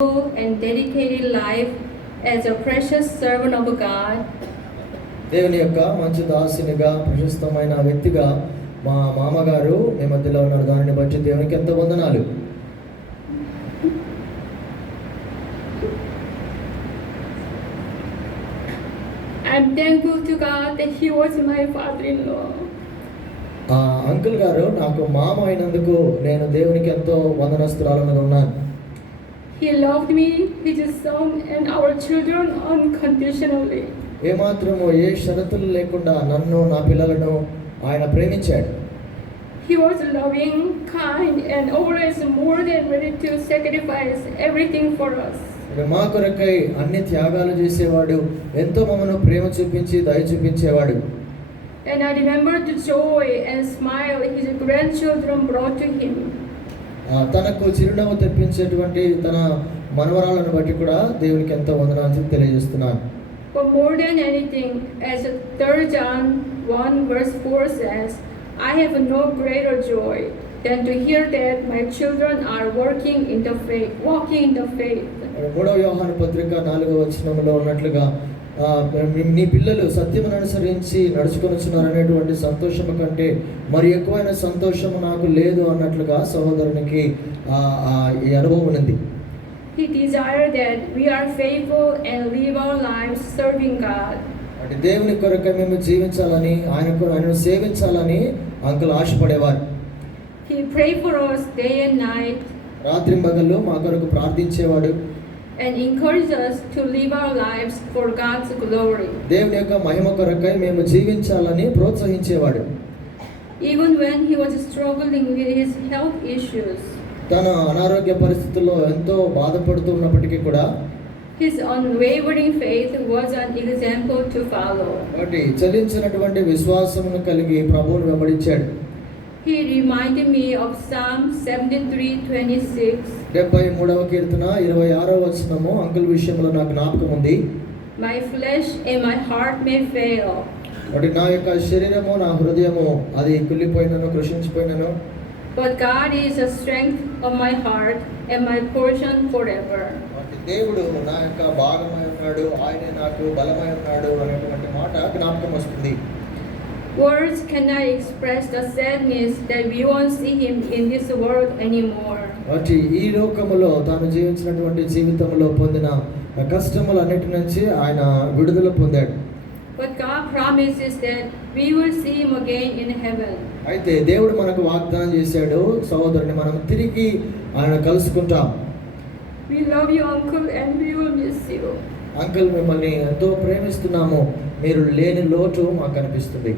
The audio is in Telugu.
and dedicated life as a precious servant of God. దేవుని యొక్క మంచి దాసునిగా ప్రశస్తమైన వ్యక్తిగా మా మామగారు మీ మధ్యలో ఉన్నారు. దానిని బట్టి దేవునికి ఎంత వందనాలు. I'm thankful to God that he was my father-in-law. Uncle గారు నాకు మామ అయినందుకు నేను దేవునికి ఎంతో వందనస్తురాలుగా ఉన్నాను. He loved me, his son and our children unconditionally. ఏమాత్రము ఏ షరతులు లేకుండా నన్ను నా పిల్లలను ఆయన ప్రేమించాడు. He was loving, kind and always more than ready to sacrifice everything for us. మా కొరకై అన్ని త్యాగాలు చేసేవాడు, ఎంతో మమ్మను ప్రేమ చూపించి దయ చూపించేవాడు. And I remember the joy and smile his grandchildren brought to him. తనకు చిరునవ్వు తెప్పించేటువంటి తన మనవరాలను బట్టి కూడా దేవునికి ఎంతో వందనాలు తెలియజేస్తున్నాను. But more than anything, as 3 John 1 verse 4 says, I have no greater joy than to hear that my children are walking in the faith. 3వ యోహాను పత్రిక 4వ వచనంలో ఉన్నట్లుగా నీ పిల్లలు సత్యమును అనుసరించి నడుచుకొనుచున్నారు అనేటువంటి సంతోషము కంటే మరి ఎక్కువైన సంతోషము నాకు లేదు అన్నట్లుగా సహోదరునికి ఈ అనుభవం ఉంది. He desired that we are faithful and live our lives serving God. అంటే దేవుని కొరకు మేము జీవించాలని ఆయనను సేవించాలని uncle ఆశపడేవారు. He prayed for us day and night. రాత్రింబగళ్ళు మా కొరకు ప్రార్థించేవాడు. And encouraged us to live our lives for God's glory. దేవుని యొక్క మహిమ కొరకై మేము జీవించాలని ప్రోత్సహించేవాడు. Even when he was struggling with his health issues. తన అనారోగ్య పరిస్థితుల్లో ఎంతో బాధపడుతున్నప్పటికీ కూడా his unwavering faith was an example to follow. కాబట్టి చలించినటువంటి విశ్వాసమును కలిగి ప్రభువును వెంబడించాడు. He reminded me of Psalm 73:26. 73వ కీర్తన 26వ వచనము అంకుల్ విషయంలో నాకు జ్ఞాపకం ఉంది. My flesh and my heart may fail. కాబట్టి నా యొక్క శరీరము నా హృదయము అది కుళ్ళిపోయినను కృషించిపోయినను. But God is the strength of my heart and my portion forever. దేవుడు నా యొక్క భాగమై ఉన్నాడు, ఆయనే నాకు బలమై ఉన్నాడు అనేటువంటి మాట జ్ఞాపకం వస్తుంది. Words cannot express the sadness that we won't see him in this world anymore. కాబట్టి ఈ లోకములో తాను జీవించినటువంటి జీవితంలో పొందిన కష్టములన్నిటి నుంచి ఆయన విడుదల పొందాడు. But God promises that we will see him again in heaven. అయితే దేవుడు మనకు వాగ్దానం చేశాడు, సహోదరుని మనం తిరిగి ఆయన కలుసుకుంటాం. We love you, uncle, and we will miss you. Uncle మిమ్మల్ని ఎంతో ప్రేమిస్తున్నాము, మీరు లేని లోటు మాకు అనిపిస్తుంది.